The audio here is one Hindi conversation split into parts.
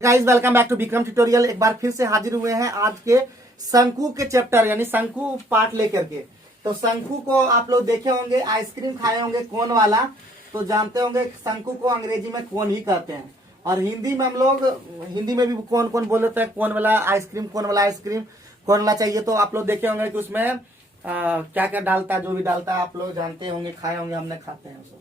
Guys welcome back to Vikram tutorial. एक बार फिर से हाजिर हुए हैं आज के शंकु के चैप्टर यानी शंकु पार्ट लेकर के। तो शंकु को आप लोग देखे होंगे, आइसक्रीम खाए होंगे कोन वाला, तो जानते होंगे शंकु को अंग्रेजी में कोन ही कहते हैं। और हिंदी में हम लोग हिंदी में भी कौन कौन बोल रहे हैं कोन वाला आइसक्रीम, कोन वाला आइसक्रीम, कोन वाला चाहिए। तो आप लोग देखे होंगे कि उसमें क्या क्या डालता है, जो भी डालता है आप लोग जानते होंगे, खाए होंगे, हमने खाते हैं उसको।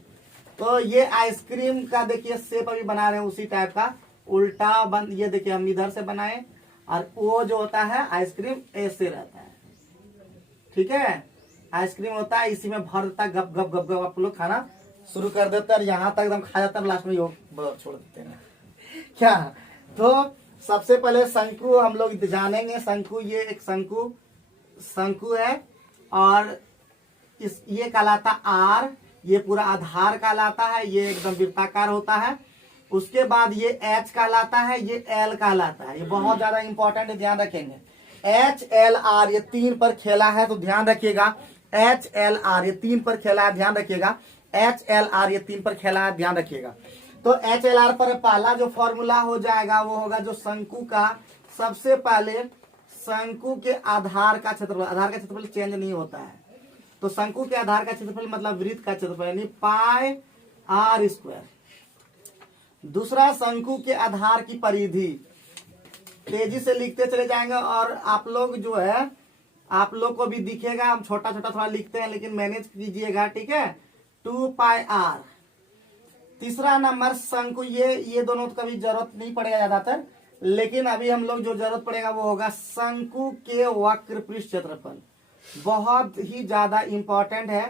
तो ये आइसक्रीम का देखिए शेप अभी बना रहे हैं उसी टाइप का, उल्टा बंद। ये देखिए हम इधर से बनाए और वो जो होता है आइसक्रीम ऐसे रहता है, ठीक है। आइसक्रीम होता है इसी में भर देता है, गप गप गप गप आप लोग खाना शुरू कर देते हैं और यहाँ तक एकदम खा जाता है, लास्ट में यो छोड़ देते हैं क्या। तो सबसे पहले शंकु हम लोग जानेंगे। शंकु, ये एक शंकु है और ये कहलाता आर, ये पूरा आधार कहलाता है, ये एकदम वृत्ताकार होता है। उसके बाद ये एच कहलाता है, ये एल कहलाता है। ये बहुत ज्यादा इंपॉर्टेंट है, ध्यान रखेंगे। एच एल आर ये तीन पर खेला है तो ध्यान रखिएगा। एच एल आर ये तीन पर खेला है, ध्यान रखिएगा। एच एल आर ये तीन पर खेला है, ध्यान रखिएगा। तो एच एल आर पर पहला जो फॉर्मूला हो जाएगा वो होगा जो शंकु का, सबसे पहले शंकु के आधार का क्षेत्रफल। आधार का क्षेत्रफल चेंज नहीं होता है, तो शंकु के आधार का क्षेत्रफल मतलब वृत्त का क्षेत्रफल यानी पाई आर स्क्वायर। दूसरा शंकु के आधार की परिधि, तेजी से लिखते चले जाएंगे और आप लोग जो है आप लोग को भी दिखेगा, हम छोटा छोटा थोड़ा लिखते हैं लेकिन मैनेज कीजिएगा, ठीक है। 2 पाई आर। तीसरा नंबर शंकु, ये दोनों तो कभी जरूरत नहीं पड़ेगा ज्यादातर, लेकिन अभी हम लोग जो जरूरत पड़ेगा वो होगा शंकु के वक्र पृष्ठ क्षेत्रफल। बहुत ही ज्यादा इंपॉर्टेंट है।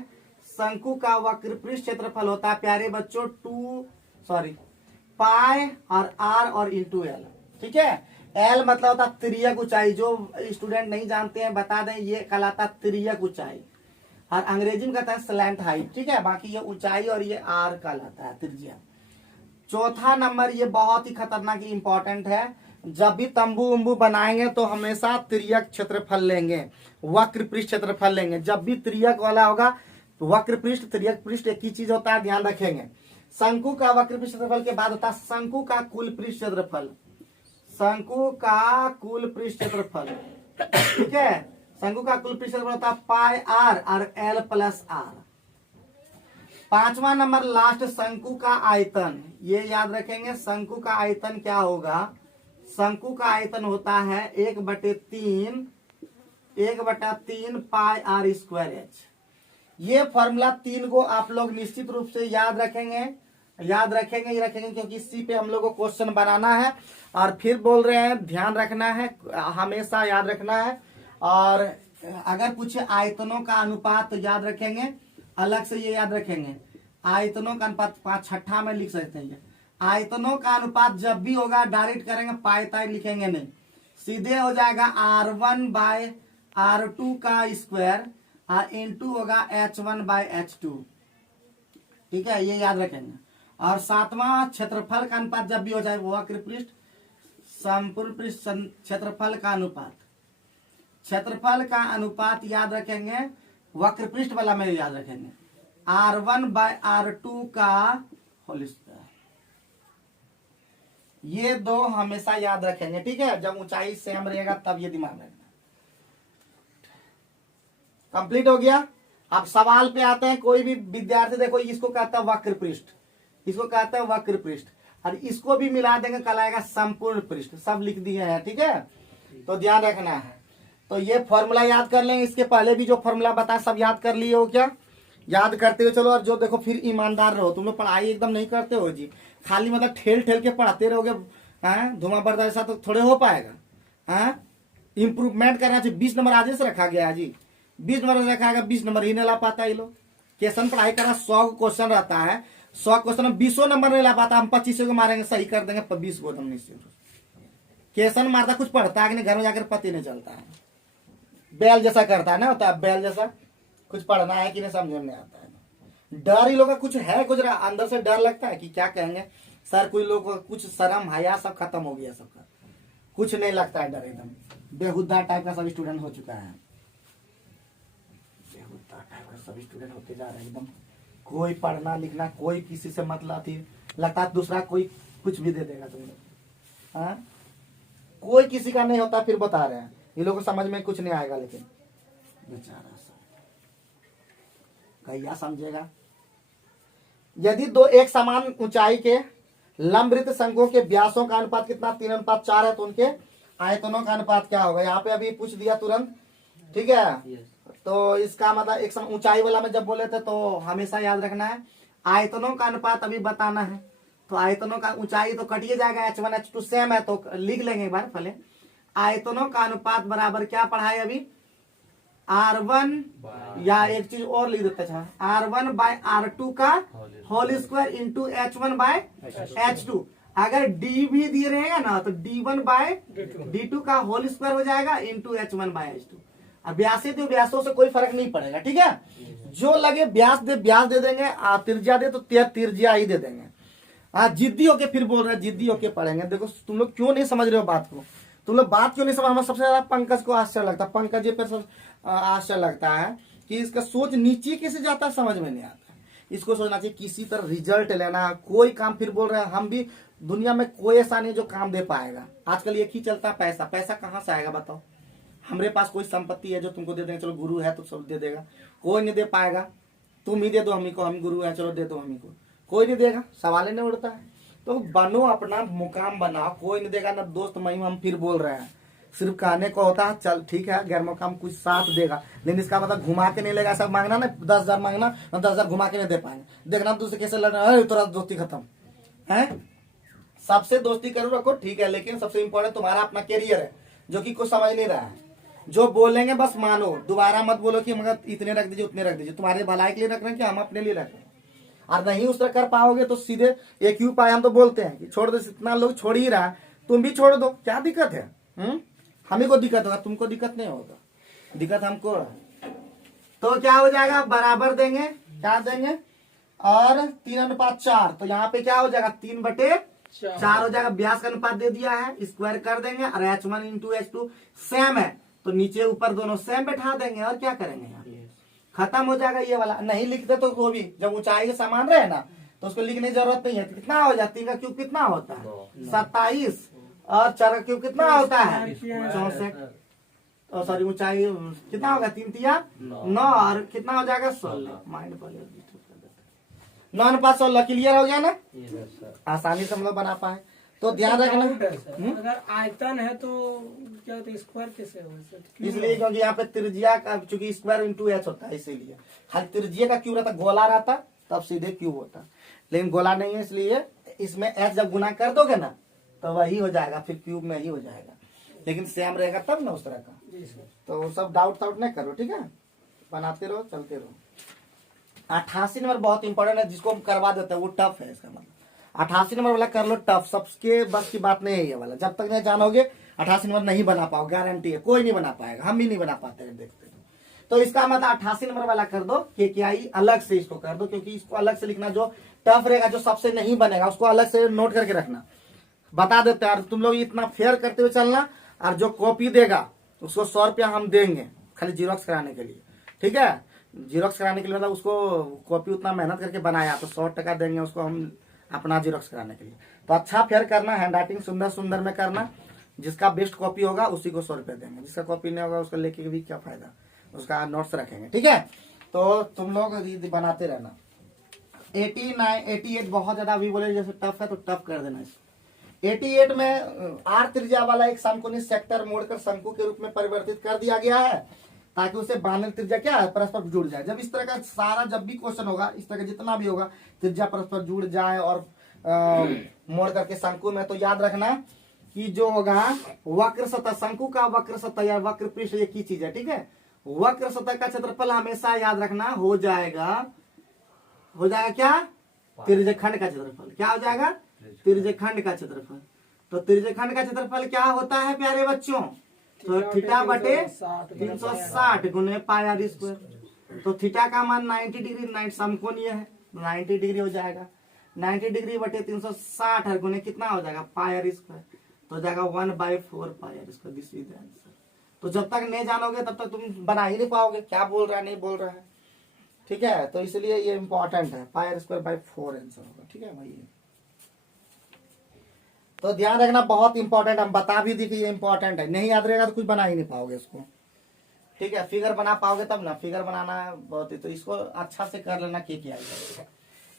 शंकु का वक्र पृष्ठ क्षेत्रफल होता है प्यारे बच्चों पाई और आर और इंटू एल, ठीक है। एल मतलब होता तिर्यक ऊंचाई, जो स्टूडेंट नहीं जानते हैं बता दें, ये कहलाता तिर्यक ऊंचाई और अंग्रेजी में कहता है स्लैंट हाइट, ठीक है। बाकी ये ऊंचाई और ये आर कहलाता है त्रिज्या। चौथा नंबर ये बहुत ही खतरनाक इंपॉर्टेंट है, जब भी तंबू उम्बू बनाएंगे तो हमेशा तिर्यक क्षेत्रफल लेंगे, वक्र पृष्ठ क्षेत्रफल लेंगे। जब भी तिर्यक वाला होगा वक्र पृष्ठ तिर्यक पृष्ठ एक ही चीज होता है, ध्यान रखेंगे। शंकु का वक्र पृष्ठ क्षेत्रफल के बाद होता है शंकु का कुल पृष्ठ क्षेत्रफल। शंकु का कुल पृष्ठ क्षेत्रफल, ठीक है। शंकु का कुल पृष्ठ क्षेत्रफल होता है पाई आर और एल प्लस आर। पांचवा नंबर लास्ट शंकु का आयतन, ये याद रखेंगे। शंकु का आयतन क्या होगा? शंकु का आयतन होता है 1/3 पाई आर स्क्वायर एच। ये फॉर्मूला 3 को आप लोग निश्चित रूप से याद रखेंगे क्योंकि इसी पे हम लोग को क्वेश्चन बनाना है। और फिर बोल रहे हैं ध्यान रखना है, हमेशा याद रखना है। और अगर पूछे आयतनों का अनुपात तो याद रखेंगे, अलग से ये याद रखेंगे। आयतनों का अनुपात 5/6 में लिख सकते हैं। आयतनों का अनुपात जब भी होगा डायरेक्ट करेंगे, पाई ताई लिखेंगे नहीं, सीधे हो जाएगा R1/R2 का स्क्वायर और इंटू होगा H1/H2, ठीक है, ये याद रखेंगे। और सातवां क्षेत्रफल का अनुपात जब भी हो जाए वक्र पृष्ठ संपूर्ण पृष्ठ क्षेत्रफल का अनुपात याद रखेंगे, वक्र पृष्ठ वाला में याद रखेंगे R1/R2 का होल स्क्वायर। ये दो हमेशा याद रखेंगे, ठीक है। जब ऊंचाई सेम रहेगा तब ये दिमाग में रखना। कंप्लीट हो गया। अब सवाल पे आते हैं। कोई भी विद्यार्थी देखो, इसको कहता है वक्र पृष्ठ, इसको कहता है वक्र पृष्ठ, और इसको भी मिला देंगे कहलाएगा संपूर्ण पृष्ठ। सब लिख दिए हैं, ठीक है, तो ध्यान रखना है। तो ये फॉर्मूला याद कर लेंगे। इसके पहले भी जो फॉर्मूला बताया सब याद कर लिए हो क्या? याद करते हुए चलो। और जो देखो फिर ईमानदार रहो, तुम लोग पढ़ाई एकदम नहीं करते हो जी, खाली मतलब ठेल ठेल के पढ़ाते रहोगे, धुआं बर्दाश्त ऐसा तो थोड़े हो पाएगा। इम्प्रूवमेंट करना चाहिए। 20 नंबर आगे से रखा गया जी, 20 नंबर रखा गया, 20 नंबर ही नहीं ला पाता ये लोग। क्वेश्चन पढ़ाई करना 100 क्वेश्चन रहता है, 100 क्वेश्चन में 20 नंबर नहीं ला पाता, हम 25 को मारेंगे, सही कर देंगे 20 को। क्वेश्चन मारता कुछ पढ़ता है कि नहीं, घर में जाकर पति नहीं चलता है, बैल जैसा करता है ना, होता है बैल जैसा। कुछ पढ़ना है कि नहीं समझ में नहीं आता है। डर ही लोग का कुछ है, कुछ अंदर से डर लगता है कि क्या कहेंगे सर, कोई लोग कुछ शर्म हया सब खत्म हो गया सबका, कुछ नहीं लगता है डर, एकदम बेहुदा टाइप का सब स्टूडेंट हो चुका है, बेहुदा टाइप का सब स्टूडेंट होते जा रहे हैं एकदम। कोई पढ़ना लिखना, कोई किसी से मतलब थी लगता है दूसरा कोई कुछ भी दे देगा तुम लोग। हाँ? कोई किसी का नहीं होता, फिर बता रहे हैं ये लोगों को समझ में कुछ नहीं आएगा, लेकिन बेचारा भैया समझेगा। यदि दो एक समान ऊंचाई के लंबवृत्त शंकुओं के व्यासों का अनुपात कितना 3:4 है, तो उनके आयतनों का अनुपात क्या होगा? यहाँ पे अभी पूछ दिया तुरंत, ठीक है। तो इसका मतलब एक समान ऊंचाई वाला में जब बोले थे तो हमेशा याद रखना है आयतनों का अनुपात अभी बताना है। तो आयतनों का ऊंचाई तो कटिए जाएगा, H1 H2 सेम है तो लिख लेंगे एक बार पहले। आयतनों का अनुपात बराबर क्या पढ़ाए अभी? R1 या एक चीज और लिख देते हैं, R1/R2 का होल स्क्वायर इंटू H1/H2। अगर D भी दिए रहेगा ना तो D1/D2 का होल स्क्वायर हो जाएगा इंटू H1/H2। अब व्यास तो व्यासों से कोई फर्क नहीं पड़ेगा, ठीक है। जो लगे व्यास दे देंगे, त्रिज्या दे तो त्रिज्या ही दे देंगे। जिद्दी होके फिर बोल रहे हैं, जिद्दी होके पढ़ेंगे। देखो तुम लोग क्यों नहीं समझ रहे हो बात को, तुम लोग बात क्यों नहीं समझ। हमें सबसे ज्यादा पंकज को आश्चर्य लगता है, पंकज जी पर आश्चर्य लगता है कि इसका सोच नीचे कैसे जाता है, समझ में नहीं आता। इसको सोचना चाहिए किसी तरह रिजल्ट लेना, कोई काम। फिर बोल रहे हैं हम भी, दुनिया में कोई ऐसा नहीं जो काम दे पाएगा। आजकल एक ही चलता है पैसा। पैसा कहाँ से आएगा बताओ? हमारे पास कोई संपत्ति है जो तुमको दे देंगे, चलो गुरु है तो सब दे देगा, कोई नहीं दे पाएगा। तुम ही दे दो हम ही को, हम गुरु है चलो दे दो हम ही को, कोई नहीं देगा, सवाल ही नहीं उठता है। तो बनो अपना मुकाम बनाओ, कोई नहीं देगा ना दोस्त महिम। हम फिर बोल रहे हैं, सिर्फ कहने को होता है चल ठीक है गैर मुकाम कुछ साथ देगा, लेकिन इसका मतलब घुमा के नहीं लेगा। सब मांगना ना 10,000 मांगना ना 10,000 घुमा के नहीं दे पाएंगे। देखना दूसरे कैसे लड़ना, तुरंत दोस्ती खत्म है। सबसे दोस्ती करो रखो ठीक है, लेकिन सबसे इंपॉर्टेंट तुम्हारा अपना कैरियर है, जो कि कुछ समझ नहीं रहा है। जो बोलेंगे बस मानो, दोबारा मत बोलो कि मगर इतने रख दीजिए उतने रख दीजिए। तुम्हारे भलाई के लिए रख रहे हैं कि हम अपने लिए रख रहे हैं। और नहीं उस तरह कर पाओगे तो सीधे एक ही उपाय हम तो बोलते हैं कि छोड़ दो। इतना लोग छोड़ ही रहा है, तुम भी छोड़ दो, क्या दिक्कत है? हमें को दिक्कत होगा, तुमको दिक्कत नहीं होगा, दिक्कत हमको है। तो क्या हो जाएगा? बराबर देंगे, क्या देंगे? और 3:4। तो यहाँ पे क्या हो जाएगा? 3/4 हो जाएगा। व्यास का अनुपात दे दिया है, स्क्वायर कर देंगे। और H1 इंटू H2 सेम है तो नीचे ऊपर दोनों सेम बैठा देंगे। और क्या करेंगे यार, खत्म हो जाएगा ये वाला। नहीं लिखते तो वो भी जब ऊंचाई के समान रहे ना तो उसको लिखने की जरूरत नहीं है। कितना हो जाता है? 3 का क्यूब कितना होता है? 27। और 4 का क्यूब कितना होता है? 64। और सॉरी ऊंचाई कितना होगा? 3 तिया 9 और कितना हो जाएगा? 16। माइंड पर 9/16 क्लियर हो गया ना? आसानी से हम लोग बना पाए तो ध्यान रखना। अगर आयतन है तो क्या होता है? स्क्वायर कैसे हो? इसलिए क्योंकि यहाँ पे त्रिज्या का चूंकि स्क्वायर इंटू H होता है, इसीलिए खाली त्रिज्या का क्यूब रहता, गोला रहता तब सीधे क्यूब होता, लेकिन गोला नहीं है। इसलिए इसमें H जब गुना कर दोगे ना तो वही हो जाएगा, फिर क्यूब में ही हो जाएगा, लेकिन सेम रहेगा तब ना उस तरह का। तो सब डाउट नहीं करो, ठीक है, बनाते रहो चलते रहो। 88 नंबर बहुत इंपॉर्टेंट है, जिसको हम करवा देते हैं वो टफ है। इसका मतलब 88 नंबर वाला कर लो टफ, सबके बस की बात नहीं है ये वाला। जब तक नहीं जानोगे 88 नंबर नहीं बना पाओ, गारंटी है, कोई नहीं बना पाएगा, हम भी नहीं बना पाते हैं देखते। तो इसका मतलब 88 नंबर वाला कर दो, KKI अलग से इसको कर दो, क्योंकि इसको अलग से लिखना जो टफ रहेगा, जो सबसे नहीं बनेगा उसको अलग से नोट करके रखना। बता देते हैं, तुम लोग इतना फेयर करते हुए चलना। और जो कॉपी देगा उसको 100 रुपया हम देंगे खाली जीरोक्स कराने के लिए, ठीक है। जीरोक्स कराने के लिए मतलब उसको कॉपी उतना मेहनत करके बनाया तो 100 टका देंगे उसको हम अपना जीरोक्स कराने के लिए। तो अच्छा फेयर करना, हैंड राइटिंग सुंदर सुंदर में करना। जिसका बेस्ट कॉपी होगा उसी को 100 रुपया देंगे, जिसका कॉपी नहीं होगा उसको लेके भी क्या फायदा, उसका नोट्स रखेंगे, ठीक है। तो तुम लोग बनाते रहना। 89 88 बहुत ज्यादा अभी बोले जैसे टफ है तो टफ कर देना इसको। 88 में R त्रिज्या वाला एक समकोणीय सेक्टर मोड़कर शंकु के रूप में परिवर्तित कर दिया गया है, ताकि उसे बानर त्रिज्या क्या है परस्पर जुड़ जाए। जब इस तरह का सारा जब भी क्वेश्चन होगा, इस तरह का जितना भी होगा, त्रिज्या परस्पर जुड़ जाए और मोड़ करके शंकु में, तो याद रखना कि जो होगा वक्र सतह, शंकु का वक्र सतह या वक्र पृष्ठ एक ही चीज है, ठीक है। वक्र सतह का क्षेत्रफल हमेशा याद रखना हो जाएगा क्या? त्रिज्यखंड का क्षेत्रफल। क्या हो जाएगा? त्रिज्यखंड का क्षेत्रफल। तो त्रिज्यखंड का क्षेत्रफल क्या होता है प्यारे बच्चों? तो थीटा बटे 360 गुने पाई आर स्क्वायर। तो थीटा का मान 90 डिग्री, समकोणीय है 90 डिग्री हो जाएगा। 90 डिग्री बटे 360 है गुने कितना हो जाएगा? Pi r square. तो हो जाएगा 1/4 pi r square. This is the answer. तो जब तक नहीं जानोगे तब तक तुम बना ही नहीं पाओगे क्या बोल रहा है नहीं बोल रहा है, ठीक है। तो इसलिए ये इंपॉर्टेंट है, पाई आर स्क्वायर बाई 4 आंसर होगा, ठीक है भाई। तो ध्यान रखना, बहुत इंपॉर्टेंट, हम बता भी दी कि ये इंपॉर्टेंट है, नहीं याद रहेगा तो कुछ बना ही नहीं पाओगे इसको। ठीक है, फिगर बना पाओगे तब ना, फिगर बनाना बहुत ही, तो इसको अच्छा से कर लेना के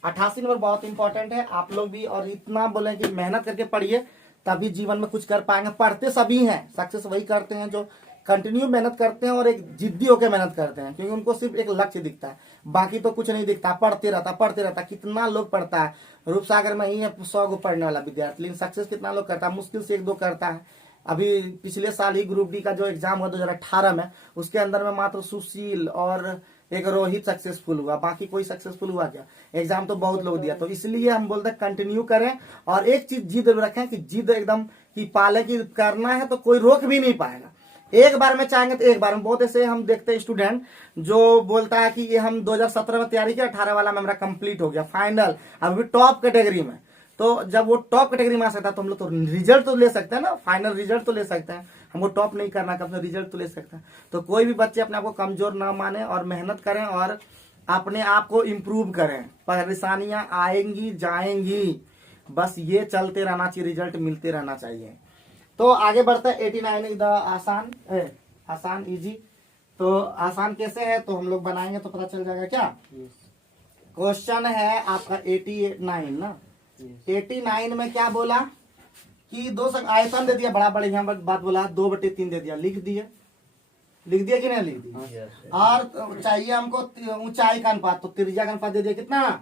88 नंबर बहुत इंपॉर्टेंट है। आप लोग भी और इतना बोले कि मेहनत करके पढ़िए तभी जीवन में कुछ कर पाएंगे। पढ़ते सभी हैं, सक्सेस वही करते हैं जो कंटिन्यू मेहनत करते हैं और एक जिद्दी होकर मेहनत करते हैं, क्योंकि उनको सिर्फ एक लक्ष्य दिखता है, बाकी तो कुछ नहीं दिखता। पढ़ते रहता। कितना लोग पढ़ता है, रूप सागर में ही है 100 को पढ़ने वाला विद्यार्थी, लेकिन सक्सेस कितना लोग करता है, मुश्किल से 1-2 करता है। अभी पिछले साल ही ग्रुप डी का जो एग्जाम हुआ 2018 में, उसके अंदर में मात्र सुशील और एक रोहित सक्सेसफुल हुआ, बाकी कोई सक्सेसफुल हुआ क्या? एग्जाम तो बहुत लोग दिया। तो इसलिए हम बोलते हैं कंटिन्यू करें, और एक चीज जिद रखें कि जिद एकदम की पाले की करना है तो कोई रोक भी नहीं पाएगा। एक बार में चाहेंगे तो एक बार में। बहुत ऐसे हम देखते हैं स्टूडेंट जो बोलता है कि ये हम 2017 में तैयारी किया, 18 वाला में मेरा कंप्लीट हो गया फाइनल, अभी टॉप कैटेगरी में। तो जब वो टॉप कैटेगरी में आ सकता है तो हम लोग तो रिजल्ट तो ले सकते हैं ना, फाइनल रिजल्ट तो ले सकते हैं। हमको टॉप नहीं करना, कब से रिजल्ट तो ले सकते हैं। तो कोई भी बच्चे अपने आप को कमजोर ना माने और मेहनत करें और अपने आप को इम्प्रूव करें। परेशानियां आएंगी जाएंगी, बस ये चलते रहना चाहिए, रिजल्ट मिलते रहना चाहिए। तो आगे बढ़ते हैं 89 द आसान इजी। तो आसान कैसे है तो हम लोग बनाएंगे तो पता चल जाएगा क्या। क्वेश्चन है आपका 89 ना। 89 में क्या बोला कि दो आयतन दे दिया, बड़ा बढ़िया बात बोला, 2/3 दे दिया, लिख दिया कि नहीं लिख दिया। और चाहिए हमको ऊंचाई का अनुपात, तो त्रिज्या का अनुपात दे दिया कितना,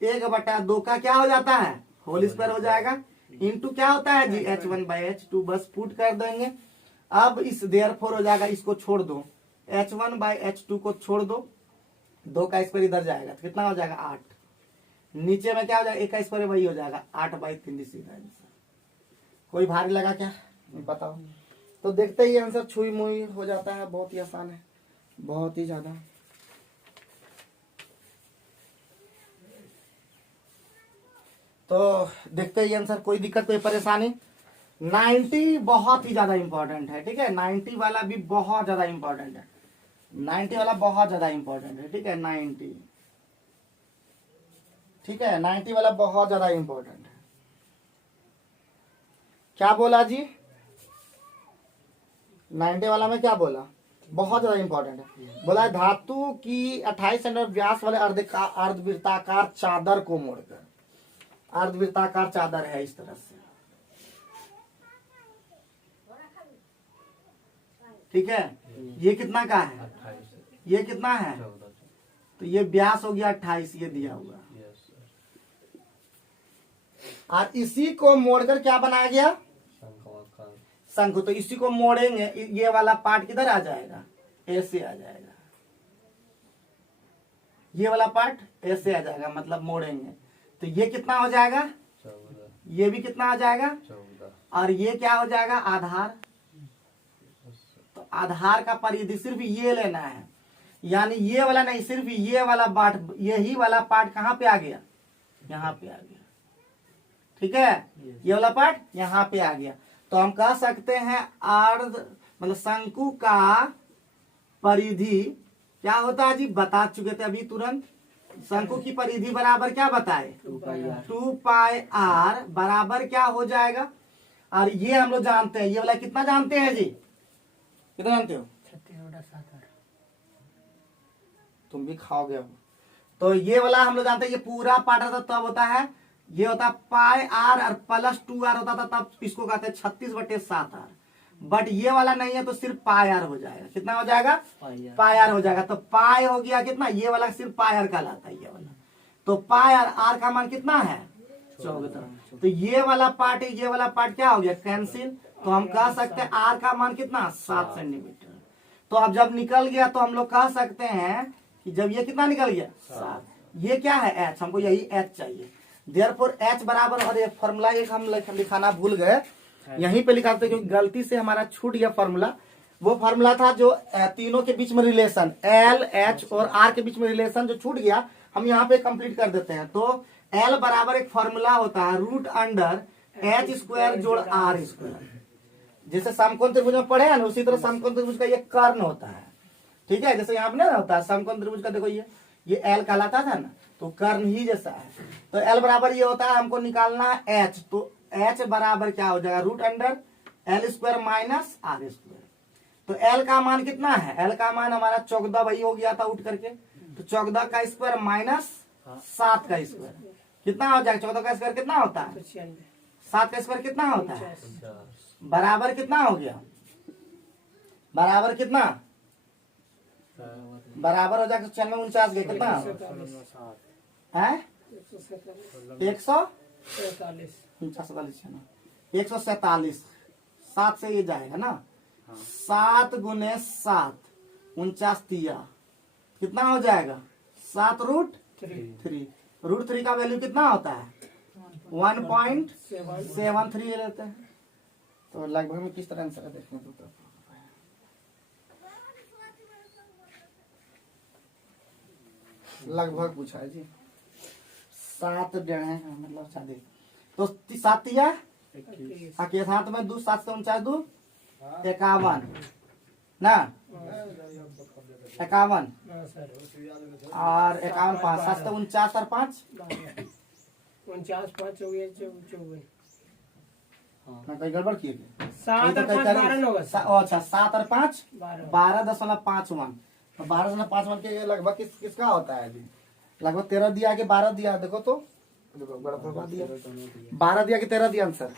1/2 का क्या हो जाता है, होल स्क्वायर हो जाएगा, इंटू क्या होता है जी h1/h2, बस पुट कर देंगे। अब इस देयरफॉर हो जाएगा, इसको छोड़ दो, h1/h2 को छोड़ दो, 2 का स्क्वायर इधर जाएगा तो कितना हो जाएगा 8। नीचे में क्या हो जाएगा, 1 का स्क्वायर वही हो जाएगा 8/3 सीधा आंसर। कोई भारी लगा क्या, नहीं बताओ। तो देखते ही आंसर छुई मुई हो जाता है, बहुत ही आसान है, बहुत ही ज्यादा। तो देखते ही आंसर, कोई दिक्कत कोई परेशानी। 90 बहुत ही ज्यादा इंपॉर्टेंट है, ठीक है, 90 वाला भी बहुत ज्यादा इंपॉर्टेंट है, 90 वाला बहुत ज्यादा इंपॉर्टेंट है, ठीक है 90, ठीक है 90 वाला बहुत ज्यादा इंपॉर्टेंट है। क्या बोला जी, 90 वाला में क्या बोला, बहुत ज्यादा इंपॉर्टेंट है। बोला धातु की 28 सेंटीमीटर व्यास वाले अर्धवृत्ताकार चादर को मोड़कर, अर्धवृत्ताकार चादर है इस तरह से, ठीक है। ये कितना का है, ये कितना है, तो ये व्यास हो गया 28, ये दिया हुआ, और इसी को मोड़कर क्या बनाया गया, शंकु। तो इसी को मोड़ेंगे, ये वाला पार्ट किधर आ जाएगा, ऐसे आ जाएगा, ये वाला पार्ट ऐसे आ जाएगा, मतलब मोड़ेंगे तो ये कितना हो जाएगा, 14, ये भी कितना आ जाएगा 14, और ये क्या हो जाएगा आधार। तो आधार का परिधि सिर्फ ये लेना है, यानी ये वाला नहीं, सिर्फ ये वाला पार्ट, यही वाला पार्ट कहाँ पे आ गया, यहाँ पे आ गया, ठीक है, ये वाला पार्ट यहाँ पे आ गया। तो हम कह सकते हैं अर्ध मतलब शंकु का परिधि क्या होता है जी, बता चुके थे अभी तुरंत। शंकु की परिधि बराबर क्या बताए, 2πr बराबर क्या हो जाएगा, और ये हम लोग जानते हैं, ये वाला कितना जानते हैं जी, कितना जानते हो, 36/7। तुम भी खाओगे अब। तो ये वाला हम लोग जानते हैं, ये पूरा पार्ट होता तब होता है, ये होता πr और +2r होता था, तब इसको कहते हैं 36/7r। बट ये वाला नहीं है तो सिर्फ πr हो जाएगा, कितना हो जाएगा, πr हो जाएगा। तो पाई हो गया कितना, ये वाला सिर्फ πr कहलाता है, ये वाला। तो πr, r का मान कितना है 14। तो ये वाला पार्ट, ये वाला पार्ट क्या हो गया कैंसिल। तो हम कह सकते हैं r का मान कितना 7 सेंटीमीटर। तो अब जब निकल गया तो हम लोग कह सकते हैं कि जब ये कितना निकल गया 7, ये क्या है h, हमको यही h चाहिए। देयरफॉर h बराबर, और ये फॉर्मूला एक हम लिखाना भूल गए, यहीं पे लिखा था क्योंकि गलती से हमारा छूट गया फॉर्मूला। वो फॉर्मूला था जो तीनों के बीच में रिलेशन L, H और R के बीच में रिलेशन जो छूट गया, हम यहाँ पे कंप्लीट कर देते हैं। तो L बराबर एक फॉर्मूला होता है √H² जोड़ R²। जैसे समकोण त्रिभुज में पढ़े हैं ना, उसी तरह समकोण त्रिभुज का ये कर्ण होता है, ठीक है। जैसे यहाँ पे ना होता है समकोण त्रिभुज का, देखो ये L कहलाता था ना, तो कर्ण ही जैसा है। तो L बराबर ये होता है, हमको निकालना है H, तो एच बराबर क्या हो जाएगा, root under L square minus R square. तो एल का मान कितना है, एल का मान हमारा 14 वही हो गया था उठ करके, तो 14 का स्क्वायर माइनस 7 का स्क्वायर कितना हो जाएगा, 14 का स्क्वायर कितना होता है, 7 का स्क्वायर कितना होता है, बराबर कितना हो गया, बराबर कितना, बराबर हो जाएगा 96 गए कितना है, 147, 7 से ये जाएगा ना, 7 गुने 7 49 तिया कितना हो जाएगा, 7 रूट 3, रूट 3 का वैल्यू कितना होता है 1.73 ले लेते हैं। तो लगभग में किस तरह आंसर देखने तो लगभग पूछा है जी, 7 जने हैं मतलब शादी, तो 7 तिया 21 हाथ में 2, 7 से 49 2 51 ना, 51 और 51 5 7 से 49 और 5 49 5 54 ना कहीं गड़बड़ किए थे, 7 और 5 12 होगा। अच्छा 7 और 5 12.51, तो 12.51 के लगभग किसका होता है अभी, लगभग 13 दिया कि 12 दिया, देखो तो गड़बड़ दिया, 12 दिया कि 13 दिया आंसर,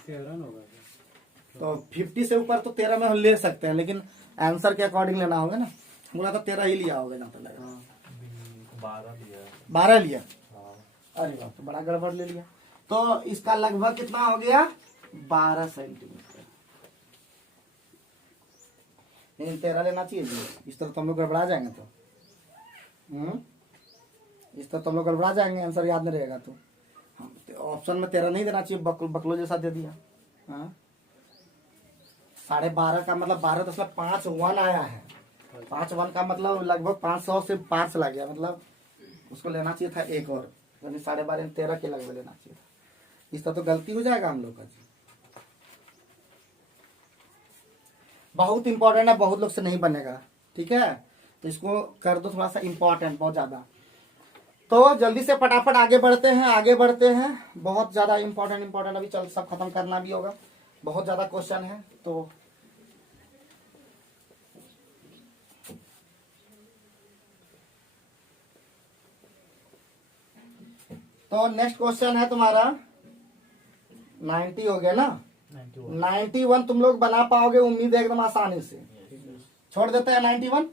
तो 50 से ऊपर तो 13 में हम ले सकते हैं, लेकिन आंसर के अकॉर्डिंग लेना होगा ना, बोला तो 13 ही लिया होगा जहाँ तक लग रहा है, 12 लिया, अरे वाह तो बड़ा गड़बड़ ले लिया, तो इसका लगभग कितना हो गया 12 सेंटीमीटर, लेकिन 13 लेना चाहिए जी, इस तरह तो हम लोग गड़बड़ा जाएंगे, तो इस तरह तो हम लोग गड़बड़ा जाएंगे, आंसर याद नहीं रहेगा, तो ऑप्शन में 13 नहीं देना चाहिए, बकलो जैसा दे दिया। हाँ 12.5 का मतलब 12.5 1 आया है, 5 1 का मतलब लगभग 500 से पार चला गया, मतलब उसको लेना चाहिए था एक और, यानी 12.5 13 के लगभग लेना चाहिए था, इस तरह तो गलती हो जाएगा हम लोग का जी। बहुत इंपॉर्टेंट है, बहुत लोग से नहीं बनेगा, ठीक है, तो इसको कर दो थोड़ा सा इंपॉर्टेंट, बहुत ज्यादा। तो जल्दी से फटाफट आगे बढ़ते हैं, आगे बढ़ते हैं, बहुत ज्यादा इंपॉर्टेंट अभी चल सब खत्म करना भी होगा, बहुत ज्यादा क्वेश्चन है। तो नेक्स्ट क्वेश्चन है तुम्हारा 90 हो गया ना, 91 तुम लोग बना पाओगे उम्मीद है एकदम आसानी से, छोड़ देते हैं 91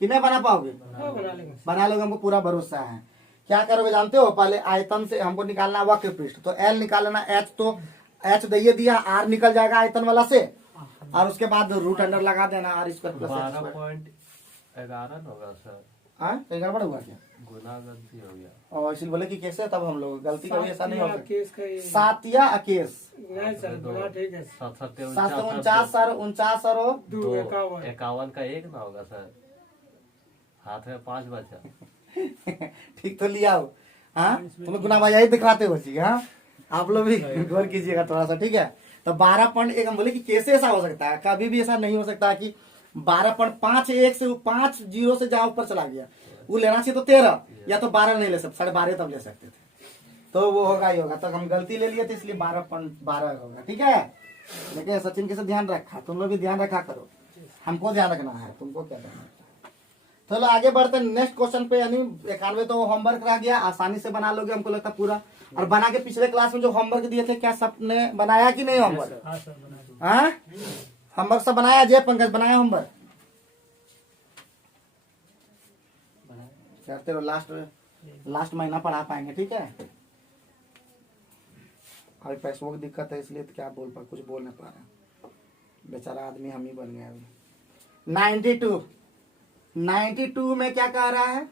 कि नहीं बना पाओगे, बना लोगे, हमको पूरा भरोसा है। क्या करोगे जानते हो, पहले आयतन से हमको निकालना वक्र पृष्ठ, तो एल निकालना, एच तो एच दे दिया, आर निकल जाएगा आयतन वाला से, और उसके बाद रूट अंडर लगा देना आर स्क्वायर प्लस 12.11 होगा सर, कहीं गड़बड़ हुआ क्या, गुना गलती हो गया, और इसलिए बोले कि कैसे, तब हम लोग गलती कभी ऐसा नहीं होगा, केस का ये 7 या अकेस नहीं सर, गुना ठीक है, 7 7 7 से 49 सर 49 और 2 51 51 का 1 ना होगा सर, हाथ में 5 बचा, ठीक तो लिया हो। हाँ तुम लोग गुना भाई यही दिखाते हो जी, हाँ आप लोग भी गौर कीजिएगा थोड़ा सा, ठीक है। तो 12.1 हम बोले कि कैसे ऐसा हो सकता है, कभी भी ऐसा नहीं हो सकता कि 12.51 से 5 0 से जहाँ ऊपर चला गया, वो लेना चाहिए तो 13 या तो 12 नहीं ले सकते, 12.5 तब ले सकते थे, तो वो होगा ही होगा, तो हम गलती ले लिए थे इसलिए 12.12 होगा, ठीक है। लेकिन सचिन कैसे ध्यान रखा, तुम लोग भी ध्यान रखा करो, हमको ध्यान रखना है, तुमको क्या करना है। चलो आगे बढ़ते हैं नेक्स्ट क्वेश्चन पे, यानी 91 तो होमवर्क रह गया, आसानी से बना लोगे हमको लगता पूरा, और बना के पिछले क्लास में जो होमवर्क दिए थे क्या सबने बनाया कि नहीं होमवर्क, हाँ होमवर्क सब बनाया, जय पंकज बनाया होमवर्क, करते रहो, लास्ट महीना पढ़ा पाएंगे, ठीक है। अभी पैसों की दिक्कत है इसलिए तो क्या बोल पा, कुछ बोल नहीं पा रहे, बेचारा आदमी हम ही बन गए अभी। 92 में क्या कह रहा है,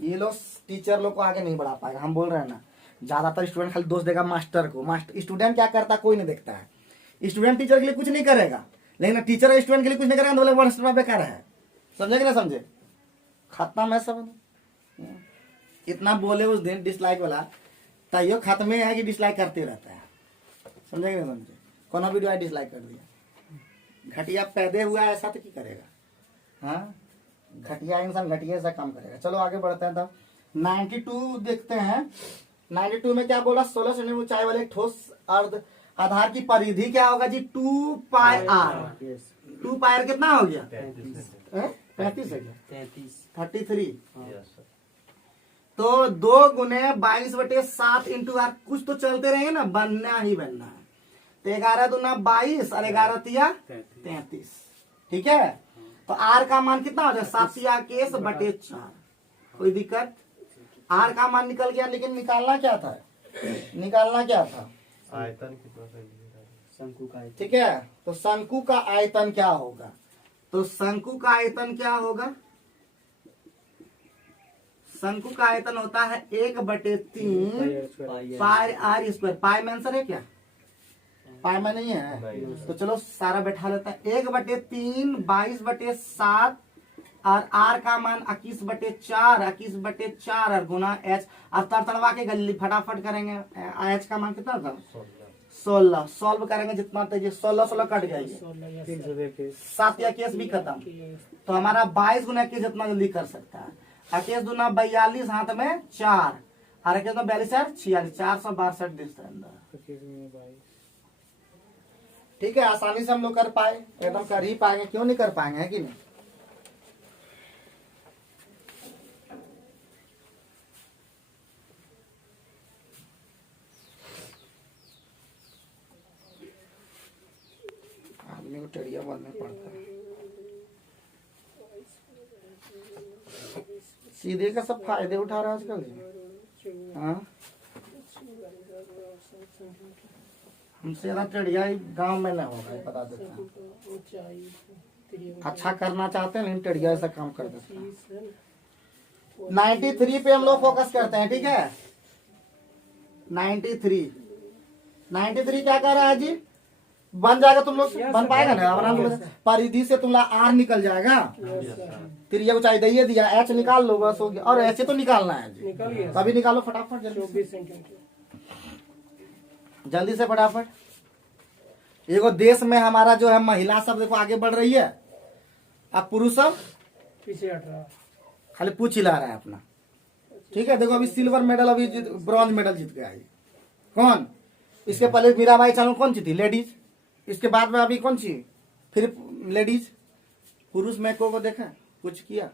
ये लोग टीचर लोग को आगे नहीं बढ़ा पाएगा, हम बोल रहे हैं ना, ज्यादातर स्टूडेंट खाली दोष देगा मास्टर को, मास्टर स्टूडेंट क्या करता है कोई नहीं देखता है, स्टूडेंट टीचर के लिए कुछ नहीं करेगा, लेकिन टीचर स्टूडेंट के लिए कुछ नहीं करेगा तो बोले मास्टर बेकार है, समझे कि ना समझे, खत्म है सब। इतना बोले उस दिन डिसलाइक वाला, तैयो खत्म है कि डिसलाइक करते रहता है, समझे कि नहीं समझे, कोनो वीडियो है डिसलाइक कर दिया, घटिया पैदे हुआ है ऐसा तो क्या करेगा, हाँ घटिया इंसान घटिया ऐसा काम करेगा। चलो आगे बढ़ते हैं, तब 92 देखते हैं, 92 में क्या बोला, 16 सेंटीमीटर ऊंचाई वाले ठोस अर्ध आधार की परिधि क्या होगा जी, 2 पाई आर। 2 पाई आर कितना हो गया, 35 है क्या, 33। Yes sir. तो 2 गुने 22/7 इंटू आर, कुछ तो चलते रहेंगे ना, बनना ही बनना है। तो 11 दूना 22 और 11 तिया 33। ठीक है, तो आर का मान कितना हो जाए, 7 तिया 21/4। कोई दिक्कत, आर का मान निकल गया, लेकिन निकालना क्या था, निकालना क्या था, आयतन कितना सही है? शंकु का ठीक है। तो शंकु का आयतन क्या होगा, तो शंकु का आयतन क्या होगा, शंकु का आयतन होता है 1/3 पाई आर स्क्वायर। पाई में आंसर है क्या, पाई में नहीं है, नहीं। तो चलो सारा बैठा लेता है। 1/3 22/7 और आर का मान 21/4, 21/4 और गुना एच, और तड़तड़वा के गली फटाफट करेंगे। एच का मान कितना था, 16। सॉल्व करेंगे जितना तेजी, 16 कट जाएगी, 7 या केस भी खत्म। तो हमारा 22 गुना केस जितना जल्दी कर सकता है। अकेस दूना 42, हाथ में 4, और अकेस में 42 4 46, 462 डिस्टेंस। ठीक है, आसानी से हम लोग कर पाए, एकदम कर ही पाएंगे, क्यों नहीं कर पाएंगे, है कि नहीं। आदमी को टेढ़िया बनना पड़ता है, सीधे का सब फायदे उठा रहा है आजकल जी। हाँ, हमसे ज्यादा टेढ़िया गांव में नहीं होगा, बता देता हूँ। अच्छा करना चाहते हैं लेकिन टेढ़िया ऐसा काम कर देते हैं। 93 पे हम लोग फोकस करते हैं, ठीक है। 93 क्या कर रहा है जी, बन जाएगा, तुम लोग बन पाएगा ना आराम से। परिधि से तुम्हारा आर निकल जाएगा, त्रिज्या ऊंचाई दे दिया, एच निकाल लो, बस हो गया। और ऐसे तो निकालना है जी, तभी निकालो फटाफट, जल्दी से फटाफट। एगो देश में हमारा जो है महिला सब देखो आगे बढ़ रही है, अब पुरुष सब पीछे हट रहा, खाली पूछ हिला रहा है अपना। ठीक है, देखो अभी सिल्वर मेडल, अभी ब्रॉन्ज मेडल जीत गया है कौन, इसके पहले मीराबाई चानू कौन सी थी, लेडीज। इसके बाद में अभी कौन सी, फिर लेडीज। पुरुष में को देखा कुछ किया,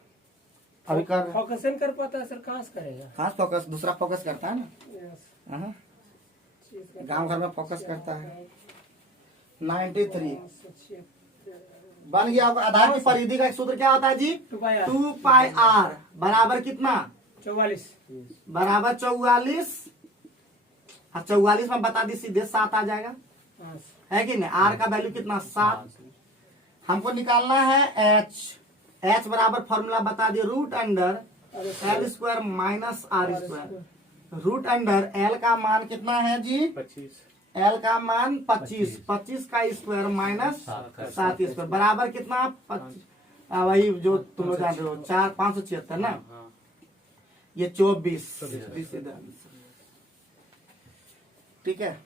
अभी कर फोकस नहीं कर पाता है सर, कहाँ से करेगा। कहाँ फोकस, दूसरा फोकस करता है ना। यस। हाँ, गांव घर में फोकस करता है। 93 बन गया। आपका आधार की परिधि का एक सूत्र क्या होता है जी, 2 पाई आर बराबर कितना, 44 बराबर 44। और 44 में बता दी सीधे 7 आ जाएगा, है कि नहीं। आर का वैल्यू कितना, 7। हमको निकालना है एच। एच बराबर फॉर्मूला बता दिए, root under L square minus R square. Root under L का मान कितना है जी, 25। एल का मान 25, 25 का स्क्वायर माइनस 7 स्क्वायर बराबर कितना, 25। वही जो तुम लोग जान रहे हो, 576 ना, ये 24। ठीक है,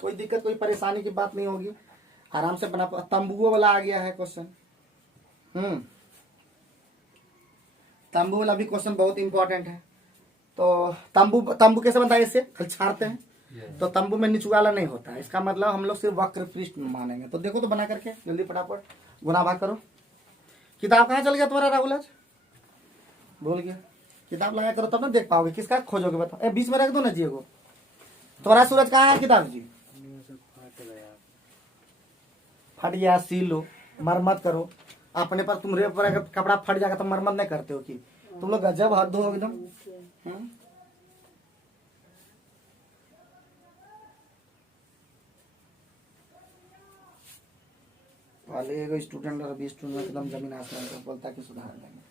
कोई दिक्कत कोई परेशानी की बात नहीं होगी, आराम से बना। तंबुओं वाला आ गया है क्वेश्चन। तंबू वाला भी क्वेश्चन बहुत इंपॉर्टेंट है। तो तंबू कैसे बनता है, इससे कल छाड़ते हैं तो तंबू में नीचे वाला नहीं होता है, इसका मतलब हम लोग सिर्फ वक्र पृष्ठ मानेंगे। तो देखो तो बना करके जल्दी फटाफट गुना भाग करो। किताब कहाँ चल गया तुम्हारा राहुल, आज भूल गया। किताब लगा करो तब ना देख पाओगे, किसका खोजोगे बताओ। बीच में रख दो ना जी को। तुम्हारा सूरज कहाँ है किताब जी, फट गया, सील लो, मरम्मत करो। अपने पर तुम रेप पर कपड़ा फट जाएगा तो मरम्मत नहीं करते हो कि तुम लोग गजब हद हो एकदम। वाले एगो स्टूडेंट और 20 स्टूडेंट एकदम जमीन आसमान को बोलता कि सुधार देंगे।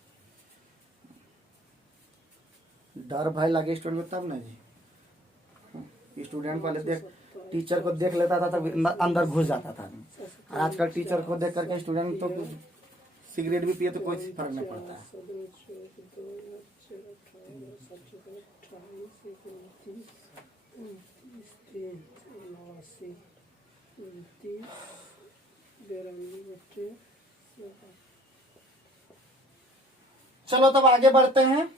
डर भय लगे स्टूडेंट को तब ना जी। स्टूडेंट पहले देख, टीचर को देख लेता था तब अंदर घुस जाता था। और आजकल टीचर को देख करके स्टूडेंट तो सिगरेट भी पिए तो कोई फर्क नहीं पड़ता है। चलो तब आगे बढ़ते हैं।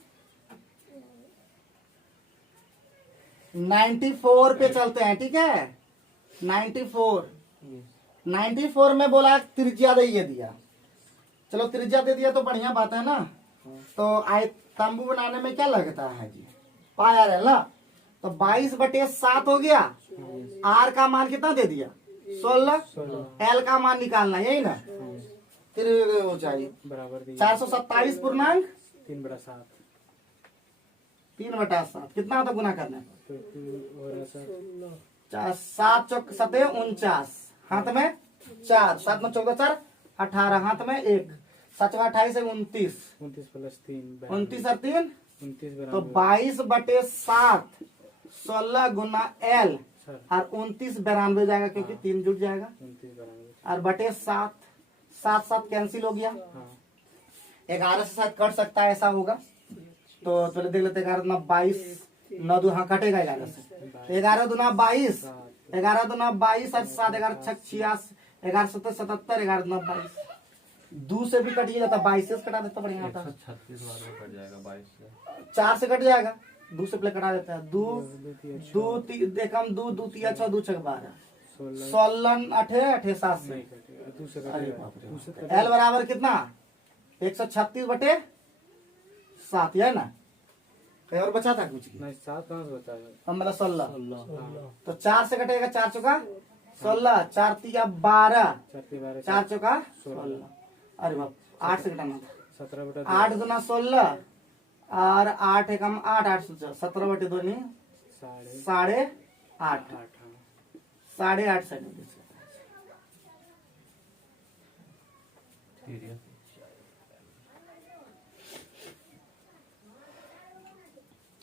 94 पे चलते हैं, ठीक है। 94 में बोला त्रिज्या दे दिया, चलो त्रिज्या दे दिया तो बढ़िया बात है ना। तो तंबू बनाने में क्या लगता है जी, पाया है ना। तो 22/7 हो गया। आर का मान कितना दे दिया, 16। एल का मान निकालना, यही ना। फिर ऊंचाई बराबर 427 3/7 3/7 कितना होता गुना करना है। तो 7 चौक 7 49, हाथ में 4, 7 में 14 4 18, हाथ में 1, 7 28 29, 29 + 3 29 और 3 29 तो 22/7 16 गुना एल सर और 29 92 जाएगा, क्योंकि 3 जुट जाएगा 29 बराबर और बटे 7 7 7 कैंसिल हो गया। हाँ 11 से 7 कट सकता है, ऐसा होगा। तो चलो देख लेते, 11 दूना 22, 9 2 हाँ कटेगा 11 से। 11 दूना 22, 11 दूना 22 और 7 11 6 86, 11 7 77, 11 दूना 22, 2 से भी कट ही जाता, 22 से कटा देता बढ़िया होता। 136 बार में कट जाएगा 22 से। 4 से कट जाएगा, 2 से पहले कटा देता है। 2 2 देखम 2 2 3 6 2 6 12 16 8 8 7 से। दूसरे अरे बाप रे, एल बराबर कितना 136/7 है ना। कहीं और बचा था कुछ की? नहीं 7 कहाँ से बचा है हम मतलब 16 हाँ तो 4 से कटेगा, 4 चौका 16, 4 3 12, 4 के 12 4 चौका 16। अरे बाप, 8 से घटाना था। 17/2 8 दूना 16 और 8 एकम 8 8 17/2 नहीं साढ़े 8.5 हाँ 8.5 सेकंड ठीक है।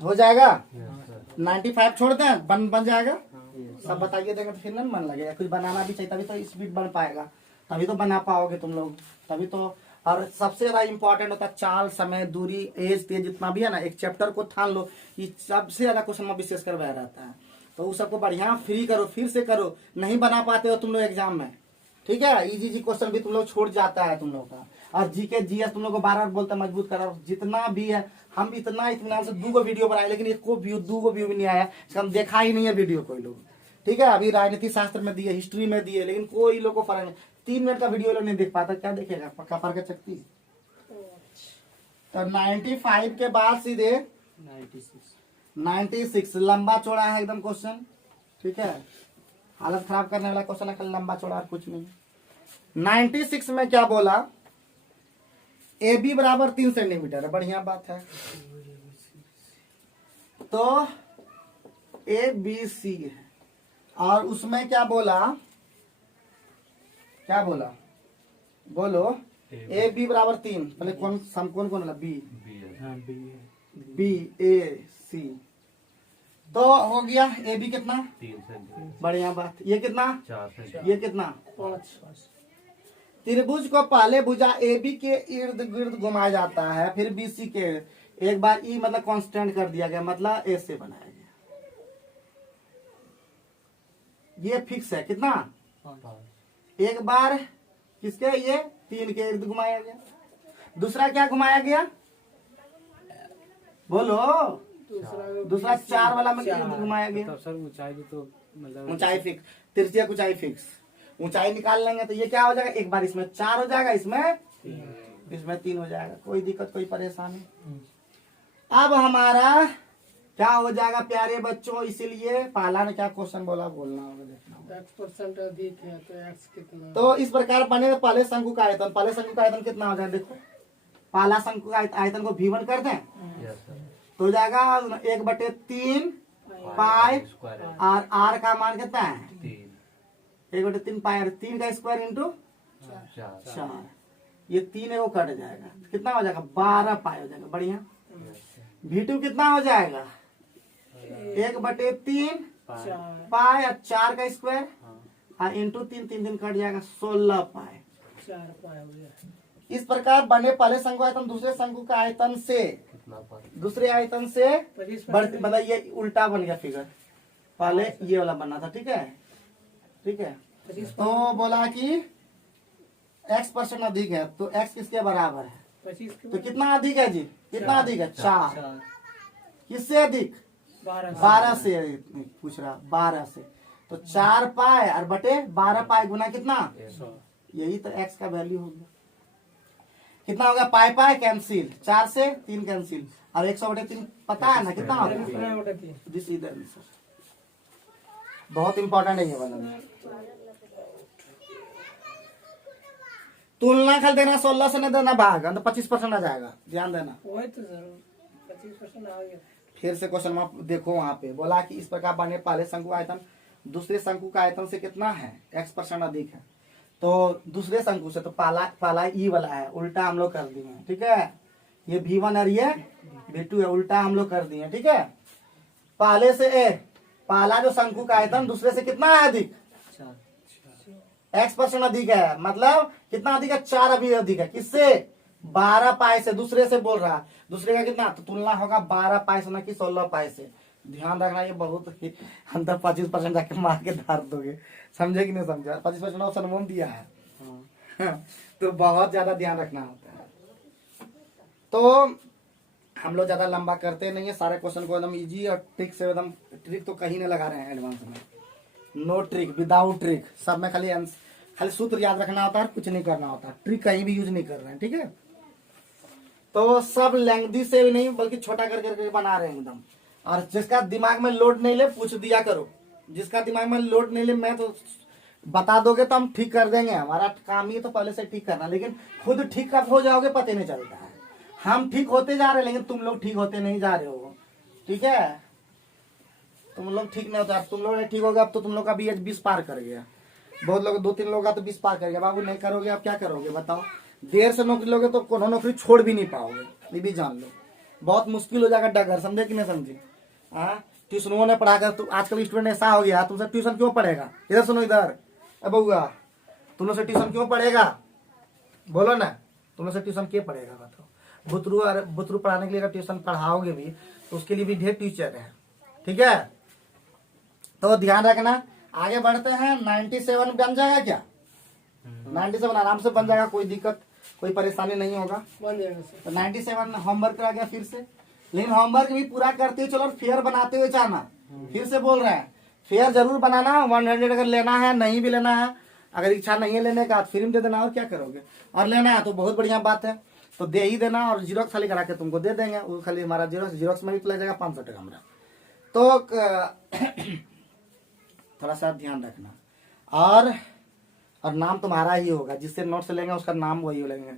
हो जाएगा। Yes sir. 95 छोड़ते हैं, बन जाएगा। हाँ सब बताइए देंगे तो फिर ना मन लगेगा, कुछ बनाना भी चाहिए, तभी तो स्पीड बन पाएगा, तभी तो बना पाओगे तुम लोग, तभी तो। और सबसे ज्यादा इंपॉर्टेंट होता है चाल, समय, दूरी, एज, तेज, जितना भी है ना, एक चैप्टर को ठान लो, ये सबसे ज्यादा क्वेश्चन में विशेष कर रहता है। तो उस सबको बढ़िया फ्री करो, फिर से करो, नहीं बना पाते हो तुम लोग एग्जाम में, ठीक है। इजी क्वेश्चन भी तुम लोग छोड़ जाता है तुम लोग का। और जीके जीएस तुम लोग को बार बार बोलते मजबूत करो, जितना भी है। हम इतना इत्मीनान से 2 वीडियो बनाए, लेकिन एक को व्यू 2 व्यू भी नहीं आया, हम देखा ही नहीं है वीडियो कोई लोग, ठीक है। अभी राजनीति शास्त्र में दिए, हिस्ट्री में दिए, लेकिन कोई लोग को फर्क नहीं। 3 मिनट का वीडियो लोग नहीं देख पाता, क्या देखेगा, पक्का फर्क चकती। तो 95 के बाद सीधे 96 लंबा चौड़ा है एकदम क्वेश्चन, ठीक है। हालत खराब करने वाला क्वेश्चन है, लंबा चौड़ा कुछ नहीं। 96 में क्या बोला, ए बी बराबर 3 सेंटीमीटर है, बढ़िया बात है। तो ए बी सी है, और उसमें क्या बोला, क्या बोला बोलो, ए बी बराबर 3, पहले कौन कौन बोला, बी बी है। हाँ बी बी ए सी। तो हो गया ए बी कितना, 3 सेंटीमीटर। बढ़िया बात। ये कितना, 4 सेंटीमीटर। ये कितना, 5। त्रिभुज को पहले भुजा ए बी के इर्द गिर्द घुमाया जाता है, फिर बी सी के। एक बार ई मतलब कांस्टेंट कर दिया गया, मतलब ए से बनाया गया। ये फिक्स है कितना, 5। एक बार किसके, ये 3 के इर्द घुमाया गया। दूसरा क्या घुमाया गया, बोलो, दूसरा 4 वाला में इर्द घुमाया गया। तब सर ऊंचाई भी तो मतलब ऊंचाई फिक्स, तिरछिया ऊंचाई फिक्स, ऊंचाई निकाल लेंगे तो ये क्या हो जाएगा, एक बार इसमें 4 हो जाएगा, इसमें 3 हो जाएगा। कोई दिक्कत कोई परेशानी। अब हमारा क्या हो जाएगा प्यारे बच्चों, इसीलिए पाला ने क्या क्वेश्चन बोला, बोलना होगा, देखना होगा। 10% अधिक है तो x कितना, तो इस प्रकार बने पहले शंकु का आयतन, पहले शंकु का आयतन कितना हो जाएगा, देखो पहला शंकु का आयतन को V1 कर दें यस सर। तो हो जाएगा 1/3 पाई, स्क्वायर है और r का मान कितना है, 3। 1/3 पाई, और 3 का स्क्वायर इंटू 4। 4, ये 3 है वो कट जाएगा, कितना हो जाएगा, 12 पाई हो जाएगा, बढ़िया। V2 कितना हो जाएगा, 1/3 पाई और 4 का स्क्वायर और इंटू 3 3 कट जाएगा, 16 पाई। 4 पाई हो गया। इस प्रकार बने पहले शंकु आयतन दूसरे शंकु का आयतन से, कितना पाई, दूसरे आयतन से 25% बढ़ती, मतलब ये उल्टा बन गया फिगर, पहले ये वाला बनना था, ठीक है, ठीक है। तो बोला कि x% अधिक है, तो x किसके बराबर है, 25 तो कितना अधिक है जी, कितना अधिक है, 4। किससे अधिक, 12 से पूछ रहा, 12 से। तो 4 पाई और बटे 12 पाई गुना कितना, यही तो x का वैल्यू हो गया। कितना हो गया, पाई पाई कैंसिल, 4 से 3 कैंसिल, और 100/3 पता है ना कितना हो गया। This is the answer. बहुत इंपॉर्टेंट है ये वाला। तुलना कर देना, 16 से नहीं देना भाग, तो 25% आ जाएगा, ध्यान देना। वही तो जरूर 25% आ गया। फिर से क्वेश्चन आप देखो, वहां पे बोला कि इस प्रकार बने पहले शंकु आयतन दूसरे शंकु का आयतन से कितना है, x% अधिक है। तो दूसरे शंकु से तो पहला ई वाला है, उल्टा हम लोग कर दिए हैं, ठीक है। ये V1 और ये V2 है, उल्टा हम लोग कर दिए, ठीक है। पहले से पहला जो शंकु का आयतन दूसरे से कितना है अधिक, x% अधिक है, मतलब कितना अधिक है, 4 अभी अधिक है। किससे, 12 पाई से, दूसरे से बोल रहा, दूसरे का कितना, तो तुलना होगा 12 पाई से, ना कि 16 पाई से। ध्यान रखना, ये बहुत ही हम तो 25% जाके मार के धार दोगे, समझे कि नहीं समझे। 25% ऑप्शन वन दिया है तो बहुत ज्यादा ध्यान रखना होता है। तो हम लोग ज्यादा लंबा करते नहीं है, सारे क्वेश्चन को एकदम इजी और ट्रिक से, एकदम ट्रिक तो कहीं नहीं लगा रहे हैं एडवांस में, नो ट्रिक विदाउट ट्रिक, सब में खाली सूत्र याद रखना होता है, कुछ नहीं करना होता, ट्रिक कहीं भी यूज नहीं कर रहे हैं, ठीक है। तो सब लेंथी से भी नहीं बल्कि छोटा करके बना रहे हैं एकदम। और जिसका दिमाग में लोड नहीं ले पूछ दिया करो, जिसका दिमाग में लोड नहीं ले, मैं तो बता दोगे तो हम ठीक कर देंगे, हमारा काम ही तो पहले से ठीक करना, लेकिन खुद ठीक कब हो जाओगे पता नहीं चलता है। हम ठीक होते जा रहे हैं, लेकिन तुम लोग ठीक होते नहीं जा रहे हो, ठीक है। तुम लोग ठीक नहीं होता, तुम लोग ठीक हो गया, अब तो तुम लोग का भी एज 20 पार कर गया। बहुत लोग 2-3 लोग का तो 20 पार कर गया। बाबू नहीं करोगे अब क्या करोगे बताओ, देर से नौकरी लोगे तो कोनो नौकरी छोड़ भी नहीं पाओगे, ये भी जान लो, बहुत मुश्किल हो जाएगा डगर, समझे कि नहीं समझे। ट्यूशनों ने पढ़ा कर, तो आजकल स्टूडेंट ऐसा हो गया, तुमसे ट्यूशन क्यों पढ़ेगा, इधर सुनो इधर, अब बउआ तुम लोग से ट्यूशन क्यों पढ़ेगा, बोलो ना, तुम लोग से ट्यूशन क्यों पढ़ेगा बताओ। बुतरू पढ़ाने के लिए अगर ट्यूशन पढ़ाओगे भी तो उसके लिए भी ढेर टीचर है, ठीक है। तो ध्यान रखना, आगे बढ़ते हैं। 97 बन जाएगा क्या, 97 आराम से बन जाएगा, कोई दिक्कत कोई परेशानी नहीं होगा, बन जाएगा सर। तो 97 होमवर्क आ गया फिर से। लेकिन होमवर्क भी पूरा करते हुए चलो, फेयर बनाते हुए जाना। फिर से बोल रहे हैं, फेयर जरूर बनाना, 100 अगर लेना है, नहीं भी लेना है, अगर इच्छा नहीं है लेने का फिर दे देना, और क्या करोगे। और लेना है तो बहुत बढ़िया बात है, तो दे ही देना, और जीरोक्स खाली करा के तुमको दे देंगे, वो खाली हमारा जीरोक्स में भी तो लग जाएगा 500 टका हमारा। तो थोड़ा सा ध्यान रखना, और नाम तुम्हारा ही होगा, जिससे नोट्स लेंगे उसका नाम वही लेंगे,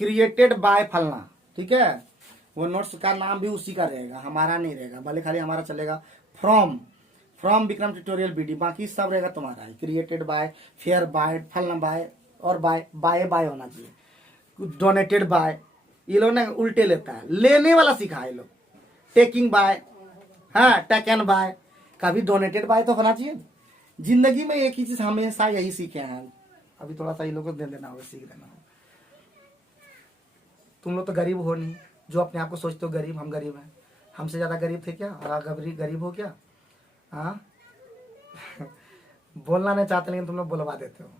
क्रिएटेड बाय फलना, ठीक है। वो नोट्स का नाम भी उसी का रहेगा, हमारा नहीं रहेगा, भले खाली हमारा चलेगा फ्रॉम विक्रम ट्यूटोरियल बीडी, बाकी सब रहेगा तुम्हारा ही। क्रिएटेड बाय, फेयर बाय, फलना बाय, और बाय होना चाहिए, डोनेटेड बाय। ये लोग ना उल्टे लेता है, लेने वाला सीखा है लोग, टेकिंग बाय, हाँ टेकन बाय, कभी डोनेटेड बाय तो होना चाहिए। जिंदगी में एक ही चीज हमेशा यही सीखे हैं, अभी थोड़ा सा ये लोग को दे देना होगा, सीख देना होगा। तुम लोग तो गरीब हो नहीं, जो अपने आप को सोचते हो गरीब, हम गरीब हैं, हमसे ज्यादा गरीब थे क्या, और गरीब हो क्या, हाँ बोलना नहीं चाहते लेकिन तुम लोग बुलवा देते हो।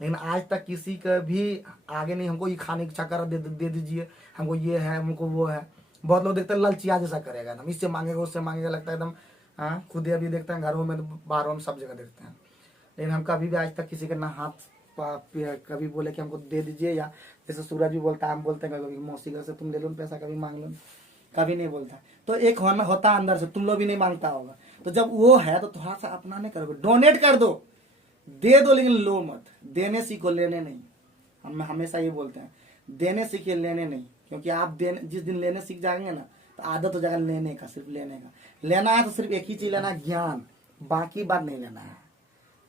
लेकिन आज तक किसी का भी आगे नहीं, हमको ये खाने की इच्छा कर दे दीजिए, हमको ये है, हमको वो है। बहुत लोग देखते हैं ललचिया जैसा करेगा एकदम, इससे मांगेगा उससे मांगेगा, लगता है एकदम, हाँ खुद ही अभी देखते हैं घरों में, बाहरों में, सब जगह देखते हैं। लेकिन हम कभी भी आज तक किसी के ना हाथ कभी बोले कि हमको दे दीजिए, या जैसे सूरज भी बोलता है, हम बोलते हैं कभी मौसी घर से तुम ले लो पैसा, कभी मांग लो, कभी नहीं बोलता। तो एक होता अंदर से, तुम लोग भी नहीं मांगता होगा। तो जब वो है तो थोड़ा सा अपना नहीं करोगे, डोनेट कर दो, दे दो, लेकिन लो मत, देने सीखो, लेने नहीं। हम हमेशा ये बोलते हैं, देने सीखिए, लेने नहीं, क्योंकि आप जिस दिन लेने सीख जाएंगे ना तो आदत हो जाएगा लेने का, सिर्फ लेने का। लेना है तो सिर्फ एक ही चीज लेना है, ज्ञान, बाकी बात नहीं लेना है,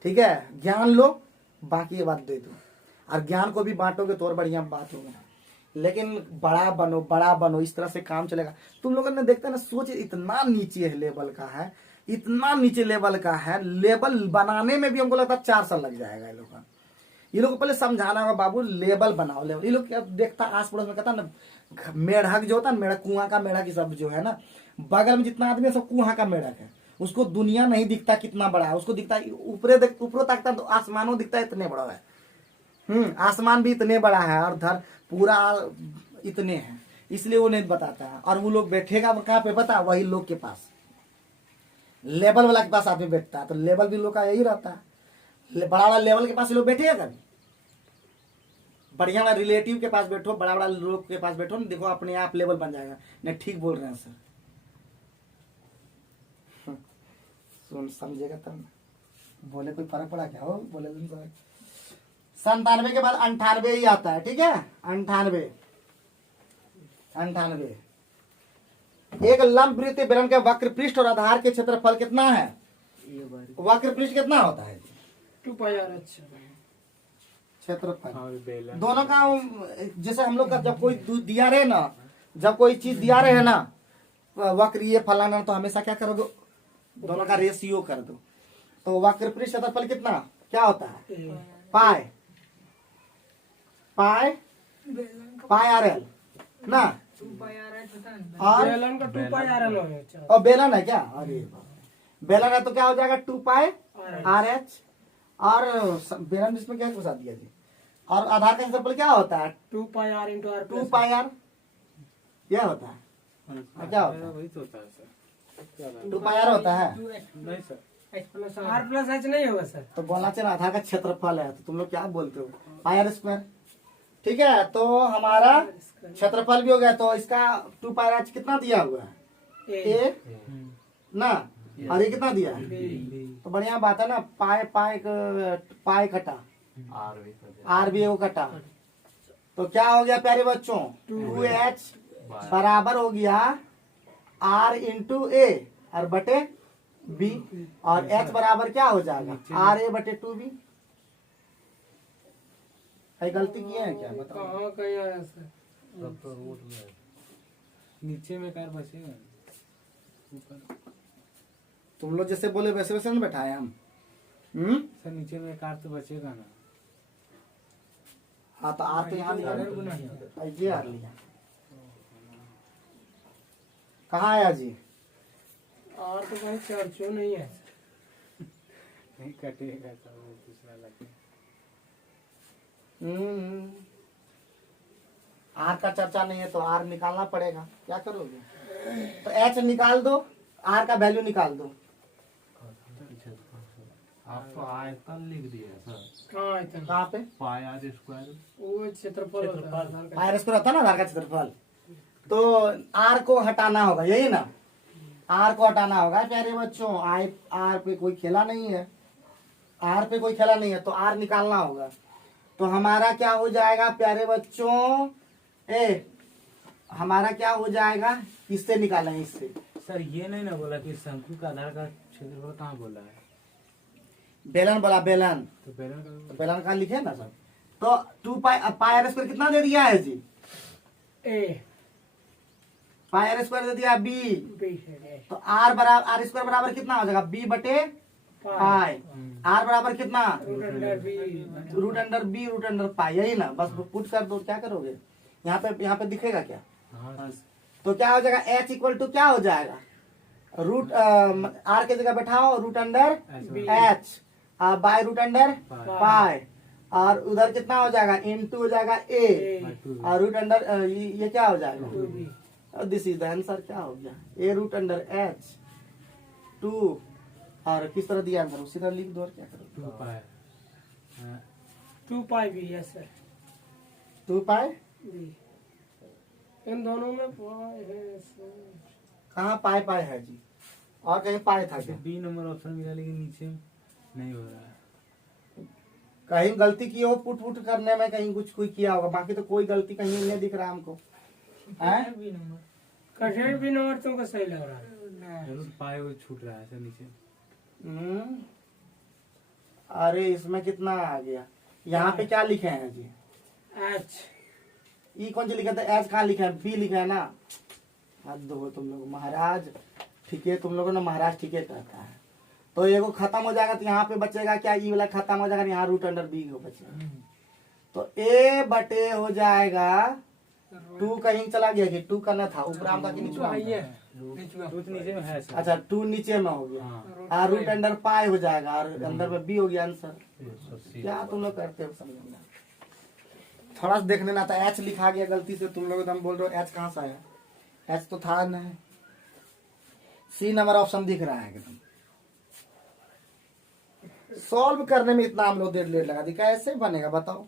ठीक है। ज्ञान लो, बाकी ये बात दे दो, और ज्ञान को भी बांटोगे तो और बढ़िया बात होगा। लेकिन बड़ा बनो, इस तरह से काम चलेगा। तुम लोगों ने देखते ना, सोच इतना नीचे लेवल का है, इतना नीचे लेवल का है, लेवल बनाने में भी हमको लगता है 4 साल लग जाएगा ये लोग का। ये लोग को पहले समझाना होगा, बाबू लेवल बनाओ, लेवल। ये लोग क्या देखता, आस पड़ोस में कहता ना, मेढक जो होता है, मेढक, कुआं का मेढक, सब जो है ना, बगल में जितना आदमी है सब कुआं का मेढक है। उसको दुनिया नहीं दिखता कितना बड़ा है, उसको दिखता है ऊपरों तकता तो आसमानों दिखता है इतने बड़ा है, आसमान भी इतने बड़ा है, और धर पूरा इतने हैं, इसलिए वो नहीं बताता है। और वो लोग बैठेगा कहाँ पे पता, वही लोग के पास, लेवल वाला के पास आदमी बैठता है, तो लेवल भी लोग का यही रहता है। बड़ा बड़ा लेवल के पास ये लोग बैठे कभी? बढ़िया वाला रिलेटिव के पास बैठो, बड़ा बड़ा लोग के पास बैठो ना, देखो अपने आप लेवल बन जाएगा। नहीं ठीक बोल रहे हैं सर, सुन समझेगा तब ना। बोले कोई फर्क पड़ा क्या हो, बोले 97 के बाद 98 ही आता है, ठीक है। 98 एक लंब वृत्तीय बेलन के वक्र पृष्ठ और आधार के क्षेत्रफल कितना है? वक्र पृष्ठ कितना होता है? 2 पाई आर एच क्षेत्रफल दोनों का, जैसे हम लोग का जब कोई दिया रहे ना, जब कोई चीज दिया रहे ना, वक्र ये फलाना, तो हमेशा क्या करोगे, दोनों का रेशियो कर दो। तो वक्र पृष्ठ क्षेत्रफल कितना क्या होता है? पाई पाई पाई आर एल ना, और बेलन का 2 पाई आर एल हो गया। और बेलन है क्या? अरे बेलन है तो क्या हो जाएगा? 2 पाई आर एच। और बेलन इसमें क्या घुसा दिया जी? और आधार का क्षेत्रफल क्या होता है? 2 pi r into r 2 pi r, क्या होता है? क्या होता है? वही तो होता है सर। 2 पाई आर होता है। नहीं सर, आर प्लस एच नहीं होगा सर। तो बोलना चाहिए आधार का क्षेत्रफल है, तो तुम लोग क्या बोलते हो? पाई आर स्क्वायर, ठीक है। तो हमारा क्षेत्रफल भी हो गया, तो इसका 2 पाई आर कितना दिया हुआ है? ए ना, और ये कितना दिया है? तो बढ़िया बात है ना। पाई पाई पाई कटा, आर भी एगो कटा, तो क्या हो गया प्यारे बच्चों? 2h बराबर हो गया r इंटू ए और बटे b, और h बराबर क्या हो जाएगा? r a बटे 2b। कहीं गलती किए हैं क्या बताओ? कहाँ कहीं आया सर? सब तो रूट में है। नीचे में कार बचेगा ऊपर तुम लोग जैसे बोले वैसे वैसे नहीं बैठाए हम। सर, नीचे में कार तो बचेगा ना। हाँ तो आर तो यहाँ लिया ना, ये आर लिया। कहाँ आया जी? आर तो कहीं चर्चो नहीं है। नहीं कटेगा तो वो दूसरा लगेगा। आर का चर्चा नहीं है तो आर निकालना पड़ेगा, क्या करोगे? तो एच निकाल दो, आर का वैल्यू निकाल दो। आप तो आयतन लिख दिए सर। कहाँ आयतन? कहाँ पे? पाई आर स्क्वायर। वो क्षेत्रफल होता है आधार का। आर स्क्वायर होता है ना आधार का क्षेत्रफल। तो आर को हटाना होगा, यही ना, आर को हटाना होगा प्यारे बच्चों। आर पे कोई खेला नहीं है, आर पे कोई खेला नहीं है, तो आर निकालना होगा। तो हमारा क्या हो जाएगा प्यारे बच्चों? हमारा क्या हो जाएगा? इससे निकालेंगे, इससे। सर ये नहीं ना बोला कि शंकु का आधार का क्षेत्रफल कहाँ बोला है? बेलन बोला, बेलन। तो बेलन तो का बेलन का लिखे ना सर। तो 2 पाई आर स्क्वायर कितना दे दिया है जी? ए पाई आर स्क्वायर दे दिया बी। बी है। तो आर बराबर, आर स्क्वायर बराबर कितना हो जाएगा? बी बटे पाई। आर बराबर कितना? Root under b. Root under b root under pi, यही ना। बस पुट कर दो, क्या करोगे? यहाँ पे दिखेगा क्या? हाँ तो क्या हो जाएगा? एच इक्वल टू क्या हो जाएगा? रूट आर के जगह बैठाओ, root under h by root under pi, और उधर कितना हो जाएगा? इनटू हो जाएगा ए, और रूट अंडर ये क्या हो जाएगा? This is the answer. क्या हो गया? ए रूट अंडर एच 2, और किस तरह दिया आंसर उसी तरह लिख दो, और क्या करो? 2 पाई। हाँ, 2 पाई बी है सर। 2 पाई बी इन दोनों में पाई है सर। कहाँ पाई पाई है जी? और कहीं पाई था क्या? बी नंबर ऑप्शन मिला लेकिन नीचे नहीं हो रहा है। कहीं गलती की हो पुट करने में, कहीं कुछ कोई किया होगा, बाकी तो कोई गलती कहीं नहीं दिख रहा हमको। हैं? बी नंबर कठिन भी नंबर तुमको सही लग रहा है। जरूर पाए वो छूट रहा है सर नीचे। अरे इसमें कितना आ गया? यहाँ पे क्या लिखे हैं जी? एच ई कौन सी लिखा था? एच कहाँ लिखा है? बी लिखा है ना। हद हो तुम लोग महाराज, ठीक है तुम लोगों ने महाराज ठीक है कहता है। तो ये को खत्म हो जाएगा तो यहाँ पे बचेगा क्या? ई वाला खत्म हो जाएगा, यहाँ रूट अंडर बी को बचेगा। तो ए बटे हो जाएगा 2, कहीं चला गया कि 2 करना था, ऊपर आम था कि नीचे आम था? रूट नीचे में है सर। अच्छा 2 नीचे में हो गया, हाँ। और रूट अंडर पाई हो जाएगा, और अंदर में बी हो गया आंसर। क्या तुम लोग करते हो समझ में? थोड़ा सा देखने ना था, एच लिखा गया गलती से, तुम लोग एकदम बोल रहे हो एच कहाँ से आया? एच तो था नहीं। सी नंबर ऑप्शन दिख रहा है एकदम। सॉल्व करने में इतना हम लोग देर लेट लगा दी, कैसे बनेगा बताओ?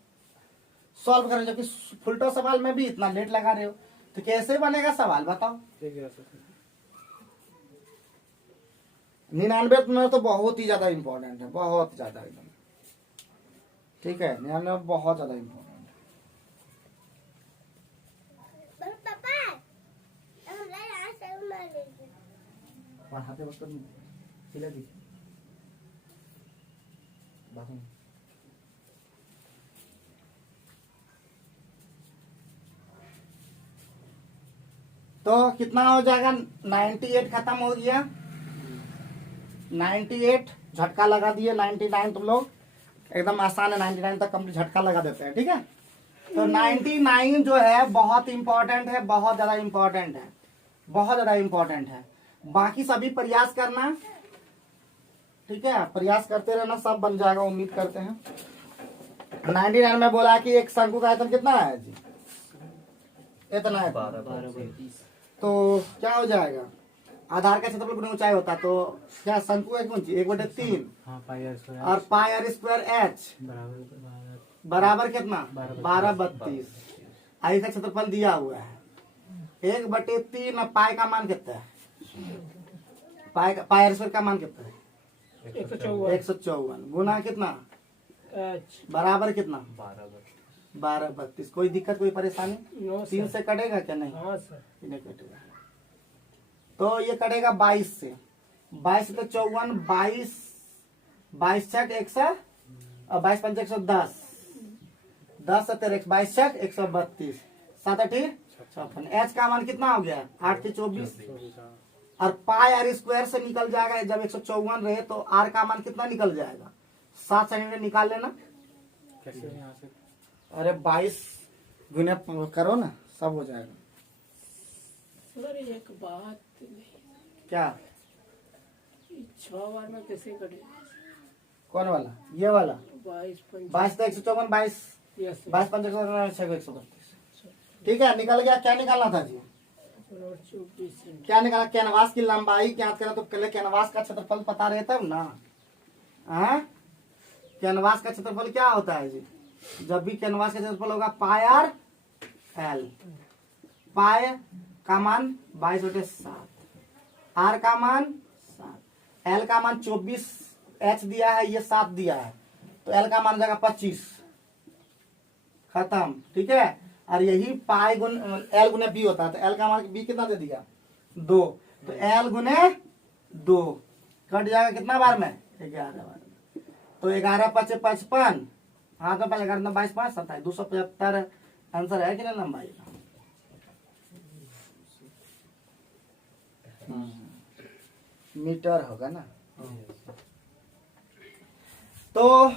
सॉल्व करने जबकि फुलटो सवाल में भी इतना लेट लगा रहे हो, तो कैसे बनेगा सवाल बताओ? 99 में तो बहुत ही ज्यादा इंपॉर्टेंट है, बहुत ज्यादा एकदम, ठीक है। 99 बहुत ज्यादा इंपॉर्टेंट है। पढ़ाते वक्त सिला दी बाथरूम। तो कितना हो जाएगा? 98 खत्म हो गया, 98 झटका लगा दिए, 99 तुम लोग एकदम आसान है, 99 तक कंप्लीट झटका लगा देते हैं, ठीक है। तो 99 जो है बहुत इंपॉर्टेंट है, बहुत ज्यादा इंपॉर्टेंट है, बहुत ज्यादा इंपॉर्टेंट है। बाकी सभी प्रयास करना, ठीक है, प्रयास करते रहना, सब बन जाएगा उम्मीद करते हैं। 99 में बोला कि एक शंकु का आयतन कितना है जी? इतना है। 12 तो क्या हो जाएगा? आधार का क्षेत्रफल गुना ऊंचाई होता, तो क्या शंकु है कौन सी? 1/3 हाँ पाई आर स्क्वायर और पाई आर स्क्वायर एच बराबर कितना? 12/32। आई का क्षेत्रफल दिया हुआ है 1/3 और पाई का मान कितना है? पाई आर स्क्वायर का मान कितना है? 154 गुना कितना? बराबर कितना? 12/32। कोई दिक्कत, कोई परेशानी? 3 से कटेगा क्या? नहीं, हाँ सर। नहीं कटेगा। तो ये कटेगा 22 से, 22 से 54, 22 छक 100 और 22 पंच 110, 10 से 13 22 छक 132, 7 8 56। एच का मान कितना हो गया? 8 से 24 और पाई आर स्क्वायर से निकल जाएगा। जब 154 रहे तो आर का मान कितना निकल जाएगा? 7 सेकंड निकाल लेना। कैसे यहाँ से? अरे 22 गुने करो ना, सब हो जाएगा। सर एक बात नहीं, क्या? 6 बार में कैसे कटेगा? कौन वाला? ये वाला 22 से 154, 22 यस 22 पंच 132। ठीक है, निकल गया। क्या निकालना था जी? 24 क्या निकाला? कैनवास की लंबाई क्या करें तो पहले कैनवास का क्षेत्रफल पता रहे तब ना। हाँ, कैनवास का क्षेत्रफल क्या होता है जी? जब भी कैनवास का क्षेत्रफल होगा पाई आर एल। पाई का मान 22/7, आर का मान 7, एल का मान 24, एच दिया है, ये 7 दिया है, तो एल का मान हो जाएगा 25। खत्म, ठीक है। और यही पाई गुन एल गुने बी होता है, तो एल का मान बी कितना दे दिया? 2, तो एल गुने 2 कट जाएगा कितना बार में? 11 बार में। तो 11 × 5 = 55, हाथ में पहले 11 22 5 27 275 आंसर है कि नहीं लंबाई का? मीटर होगा ना। तो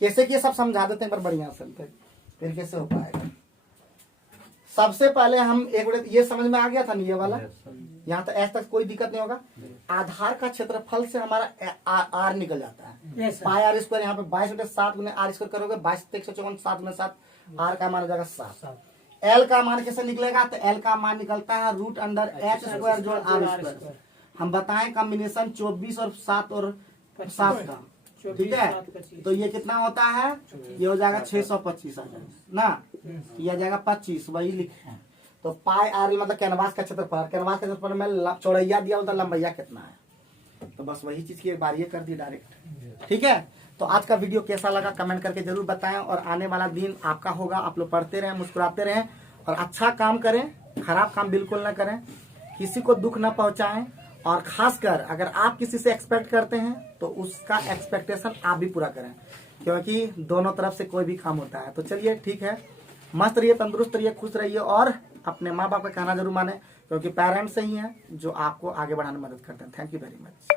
कैसे किए सब समझा देते हैं पर बढ़िया से, फिर कैसे हो पाएगा। सबसे पहले हम एक ये समझ में आ गया था ना, ये वाला यहाँ तक एस तक कोई दिक्कत नहीं होगा। आधार का क्षेत्रफल से हमारा आर निकल जाता है। पाई आर स्क्वायर यहाँ पे 22/7 गुने आर स्क्वायर करोगे, 22 से 154, 7 गुने 7, आर का मान हो जाएगा 7। एल का मान कैसे निकलेगा? तो एल का मान निकलता है √_h² जोड़ आर स्क्वायर। हम बताएं कॉम्बिनेशन 24 और 7 और 7 का, ठीक है। तो ये कितना होता है? ये हो जाएगा 625 आ जाएगा ना, ये आ जाएगा 25, वही लिखे हैं। तो पाई आर मतलब कैनवास का क्षेत्रफल, कैनवास का क्षेत्रफल में चौड़ैया दिया होता, लंबैया कितना है, तो बस वही चीज की एक बार ये कर दी डायरेक्ट, ठीक है। तो आज का वीडियो कैसा लगा कमेंट करके जरूर बताएं, और आने वाला दिन आपका होगा। आप लोग पढ़ते रहें, मुस्कुराते रहें और अच्छा काम करें, खराब काम बिल्कुल ना करें, किसी को दुख ना पहुंचाएं, और खासकर अगर आप किसी से एक्सपेक्ट करते हैं तो उसका एक्सपेक्टेशन आप भी पूरा करें, क्योंकि दोनों तरफ से कोई भी काम होता है। तो चलिए ठीक है, मस्त रहिए, तंदुरुस्त रहिए, खुश रहिए, और अपने माँ बाप का कहना जरूर माने, क्योंकि पेरेंट्स ही हैं जो आपको आगे बढ़ाने में मदद करते हैं। Thank you very much.